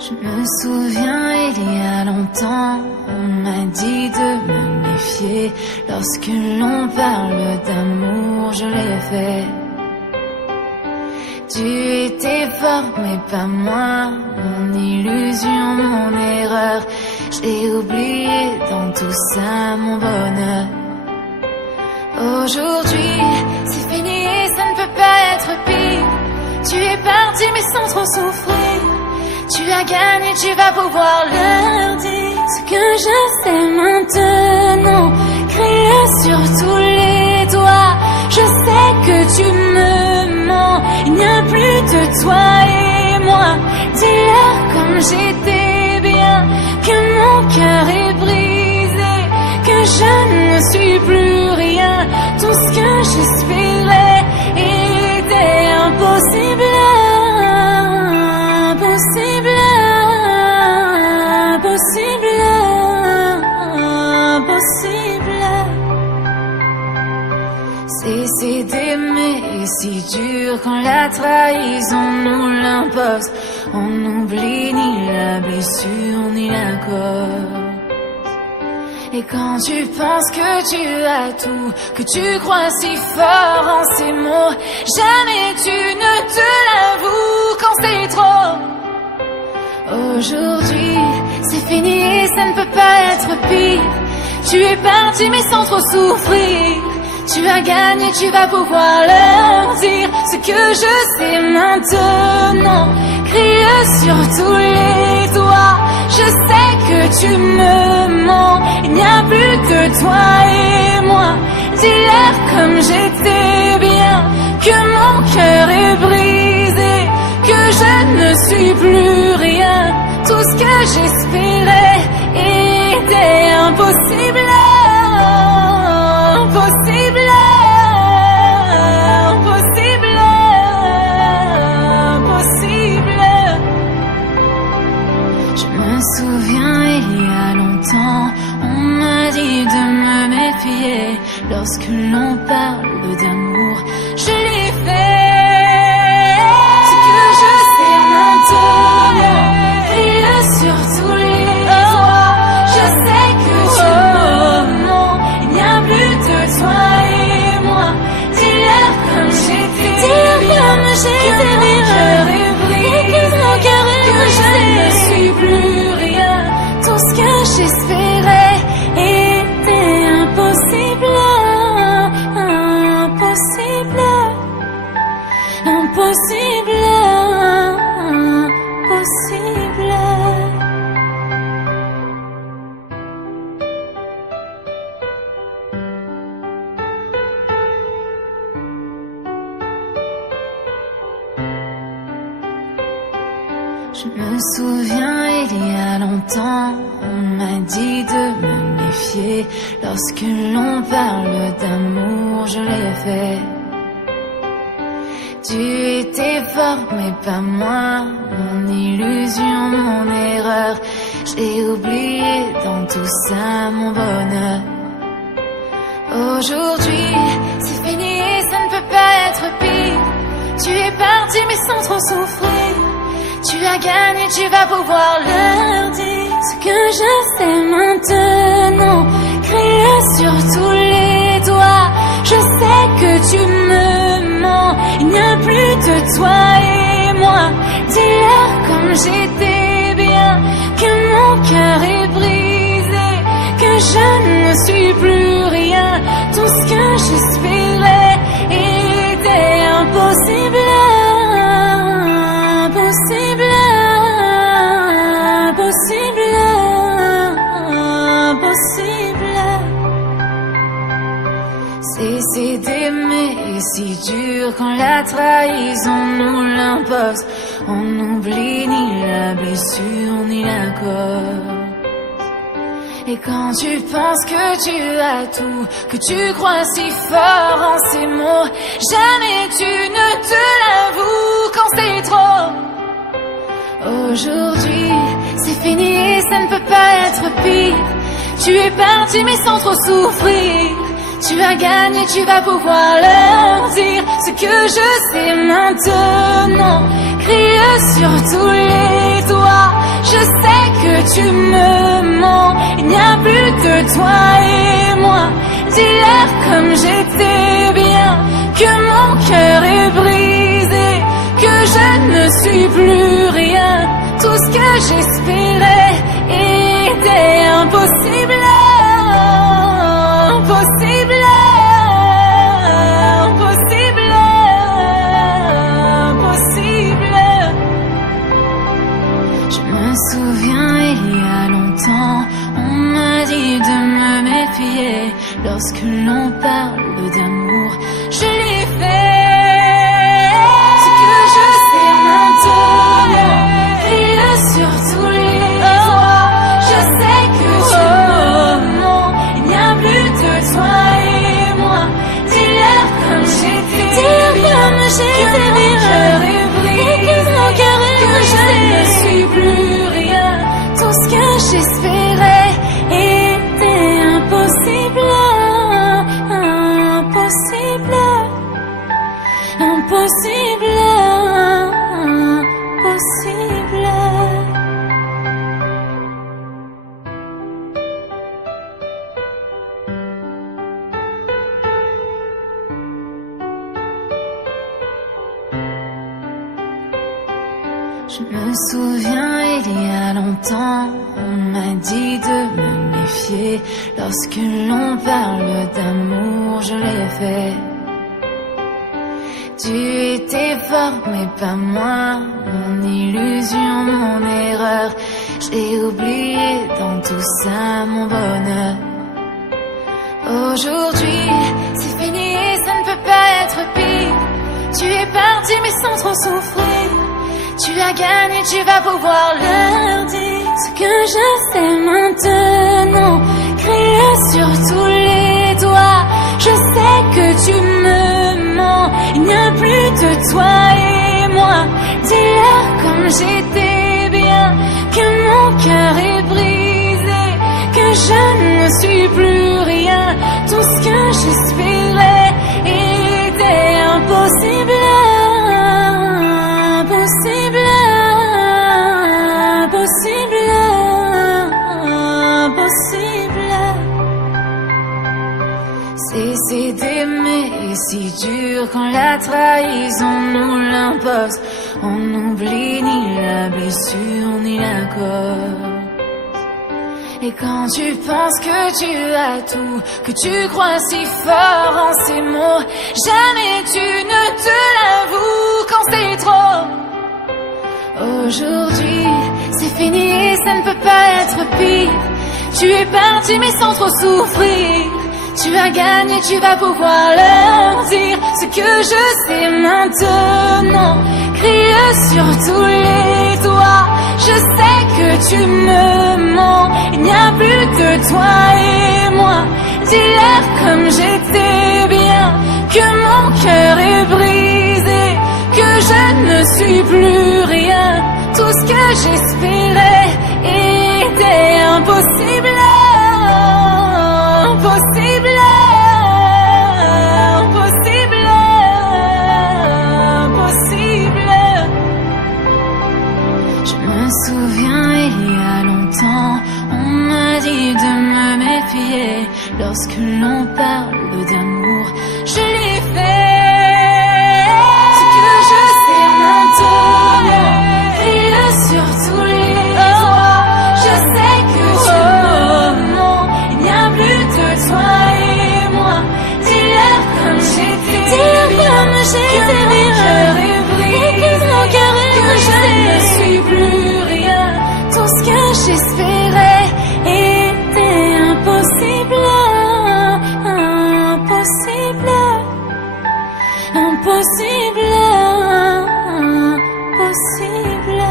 Je me souviens, il y a longtemps, on m'a dit de me méfier. Lorsque l'on parle d'amour, je l'ai fait. Tu étais fort, mais pas moi. Mon illusion, mon erreur. J'ai oublié dans tout ça mon bonheur. Aujourd'hui, c'est fini et ça ne peut pas être pire. Tu es parti mais sans trop souffrir. Tu as gagné, tu vas pouvoir leur dire ce que je sais maintenant. Crie-le sur tous les doigts. Je sais que tu me mens. Il n'y a plus de toi et moi. Dis-leur comme j'étais bien, que mon cœur est brisé, que je ne suis plus rien. Tout ce que j'espérais était impossible. Impossible, impossible, impossible. Cesser d'aimer est si dur quand la trahison nous l'impose. On n'oublie ni la blessure ni la cause. Et quand tu penses que tu as tout, que tu crois si fort en ces mots, jamais tu ne te l'avoues quand c'est trop. Aujourd'hui, c'est fini et ça ne peut pas être pire. Tu es parti mais sans trop souffrir. Tu as gagné, tu vas pouvoir leur dire ce que je sais maintenant. Crie-le sur tous les doigts. Je sais que tu me mens. Il n'y a plus que toi et moi. Dis-leur comme j'étais bien, que mon cœur est brisé, que je ne suis plus rien. Tout ce que j'espérais était impossible. Impossible, impossible, impossible. Je me souviens, il y a longtemps, on m'a dit de me méfier. Lorsque l'on parle d'amour, je l'ai fait. Ce que je sais maintenant, crie-le sur tous les doigts. Je sais que tu me mens. Il n'y a plus de toi et moi. Dis-leur comme j'étais bien, que mon cœur est brisé, que je ne suis plus rien. Tout ce que j'espérais était impossible. Impossible, impossible, impossible. Je me souviens, il y a longtemps, on m'a dit de me méfier. Lorsque l'on parle d'amour, je l'ai fait. Tu étais fort, mais pas moi. Mon illusion, mon erreur. J'ai oublié dans tout ça mon bonheur. Aujourd'hui, c'est fini et ça ne peut pas être pire. Tu es parti, mais sans trop souffrir. Tu as gagné, tu vas pouvoir leur dire ce que je sais maintenant. Crie-le sur tous les doigts. Je sais que tu me mens. Il n'y a plus de toi et moi. Dis-leur comme j'étais bien, que mon cœur est brisé, que je ne suis plus rien. Tout ce que j'espérais était impossible. Impossible, impossible, impossible. Cesser d'aimer est si dur quand la trahison nous l'impose. On n'oublie ni la blessure ni la cause. Et quand tu penses que tu as tout, que tu crois si fort en ces mots, jamais tu ne te l'avoues quand c'est trop. Aujourd'hui, c'est fini et ça ne peut pas être pire. Tu es parti mais sans trop souffrir. Tu as gagné, tu vas pouvoir leur dire ce que je sais maintenant. crie sur tous les toits. Je sais que tu me mens, il n'y a plus de toi et moi. Dis-leur comme j'étais bien, que mon cœur est brisé, que je ne suis plus rien. Tout ce que j'espérais était impossible, impossible. Je me souviens, il y a longtemps, on m'a dit de me méfier. Lorsque l'on parle d'amour, je l'ai fait. Ce que je sais maintenant, crie-le sur tous les toits. Je sais que tu me mens, il n'y a plus de toi et moi. Dis-leur comme j'étais bien, que mon cœur est brisé, que je ne suis plus rien. Tout ce que j'espérais était impossible, impossible, impossible, impossible. Je me souviens, il y a longtemps, on m'a dit de me méfier. Lorsque l'on parle d'amour, je l'ai fait. Tu étais fort, mais pas moi. Mon illusion, mon erreur. J'ai oublié dans tout ça mon bonheur. Aujourd'hui, c'est fini et ça ne peut pas être pire. Tu es parti mais sans trop souffrir. Tu as gagné, tu vas pouvoir leur dire ce que je sais maintenant. Crie sur tous les toits. Je sais que tu me mens, il n'y a plus de toi et moi. Dis-leur comme j'étais bien, que mon cœur est brisé, que je ne suis plus rien. Tout ce que j'espérais était impossible. Impossible, impossible, impossible. Cesser d'aimer est si dur quand la trahison nous l'impose. On n'oublie ni la blessure ni la cause. Et quand tu penses que tu as tout, que tu crois si fort en ces mots, jamais tu ne te l'avoues quand c'est trop. Aujourd'hui, c'est fini et ça ne peut pas être pire. Tu es parti mais sans trop souffrir. Tu as gagné, tu vas pouvoir leur dire ce que je sais maintenant. Crie sur tous les toits. Je sais que tu me mens, il n'y a plus de toi et moi. Dis-leur comme j'étais bien, que mon cœur est brisé, que je ne suis plus rien. Tout ce que j'espérais était impossible, impossible, impossible, impossible. Je me souviens, il y a longtemps, on m'a dit de me méfier. Lorsque l'on parle d'amour, je l'ai fait. Ce que je sais maintenant, crie-le sur tous les toits. Je sais que tu me mens, il n'y a plus de toi et moi. Dis-leur comme j'étais bien, que mon cœur est brisé, que je ne suis plus rien. Tout ce que j'espérais était impossible, impossible, impossible, impossible.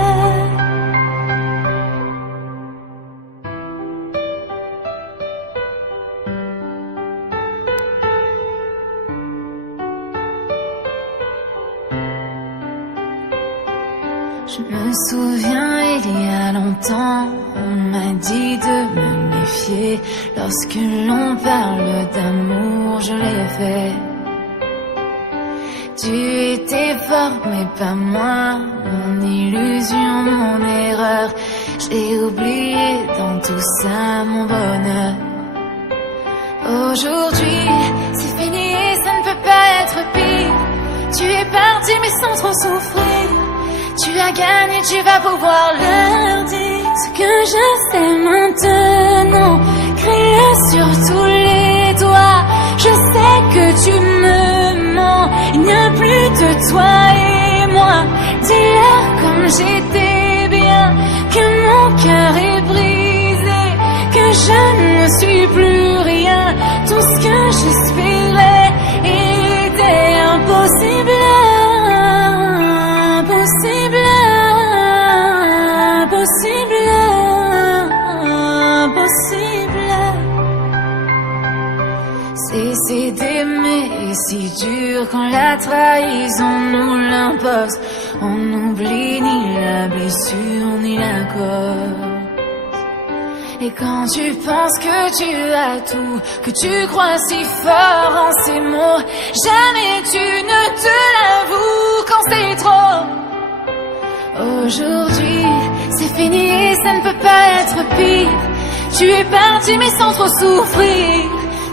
Je me souviens, il y a longtemps, on m'a dit de me méfier. Lorsque l'on parle d'amour, je l'ai fait. Tu étais fort mais pas moi, mon illusion, mon erreur. J'ai oublié dans tout ça mon bonheur. Aujourd'hui, c'est fini et ça ne peut pas être pire. Tu es parti mais sans trop souffrir. Tu as gagné, tu vas pouvoir leur dire ce que je sais maintenant. Crie-le sur tous les toits. Je sais que tu me mens. Il n'y a plus de toi et moi. Dis-leur comme j'étais bien, que mon cœur est brisé, que je ne suis plus rien. Tout ce que j'espérais était impossible. Impossible, impossible, impossible. Cesser d'aimer est si dur quand la trahison nous l'impose. On n'oublie ni la blessure ni la cause. Et quand tu penses que tu as tout, que tu crois si fort en ces mots, jamais tu ne te l'avoues quand c'est trop. Aujourd'hui, c'est fini et ça ne peut pas être pire. Tu es parti mais sans trop souffrir.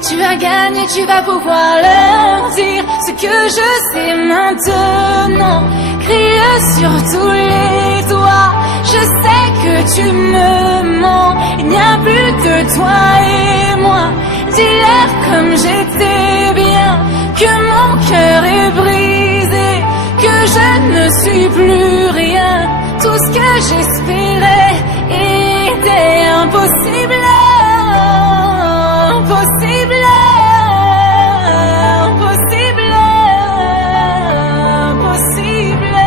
Tu as gagné, tu vas pouvoir leur dire ce que je sais maintenant. Crie-le sur tous les toits. Je sais que tu me mens. Il n'y a plus de toi et moi. Dis-leur comme j'étais bien, que mon cœur est brisé, que je ne suis plus rien. Tout ce que j'espérais était impossible. Impossible, impossible, impossible.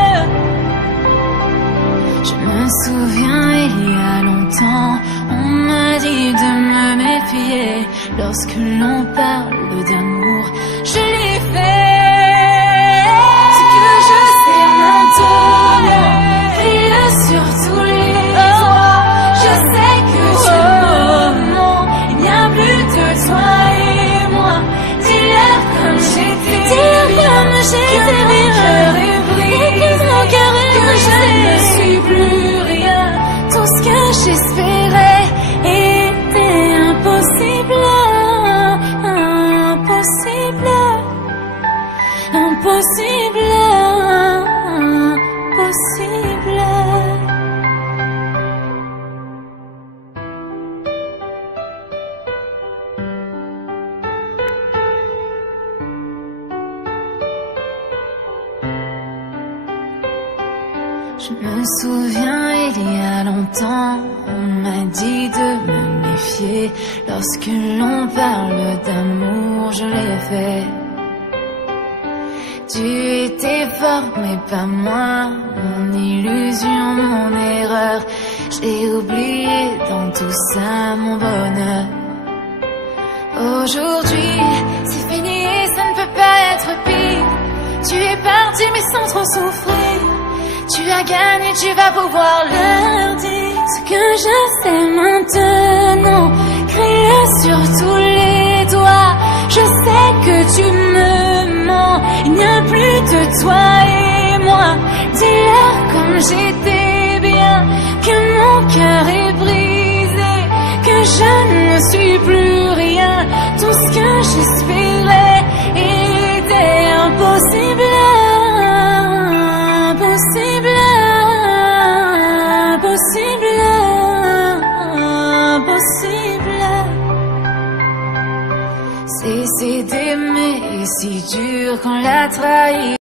Je me souviens il y a longtemps, on m'a dit de me méfier. Lorsque l'on parle d'amour, je l'ai fait. Ce que je sais maintenant, crie-le sur tous les toits. Je sais que tu me mens. Il n'y a plus de toi et moi. Dis-leur comme j'étais bien, que mon cœur est brisé, que je ne suis plus rien. Tout ce que j'espérais était impossible. Impossible, impossible, impossible. Je me souviens il y a longtemps, on m'a dit de me méfier. Lorsque l'on parle d'amour, je l'ai fait. Tu étais fort mais pas moi, mon illusion, mon erreur. J'ai oublié dans tout ça mon bonheur. Aujourd'hui, c'est fini et ça ne peut pas être pire. Tu es parti mais sans trop souffrir. Tu as gagné, tu vas pouvoir leur dire ce que je sais maintenant. Crie-le sur tous les toits. Je sais que tu me mens. Il n'y a plus de toi et moi. Dis-leur comme j'étais bien, que mon cœur est brisé, que je ne suis plus rien. Tout ce que j'espérais était impossible. Impossible, impossible, impossible. Cesser d'aimer est si dur quand la trahison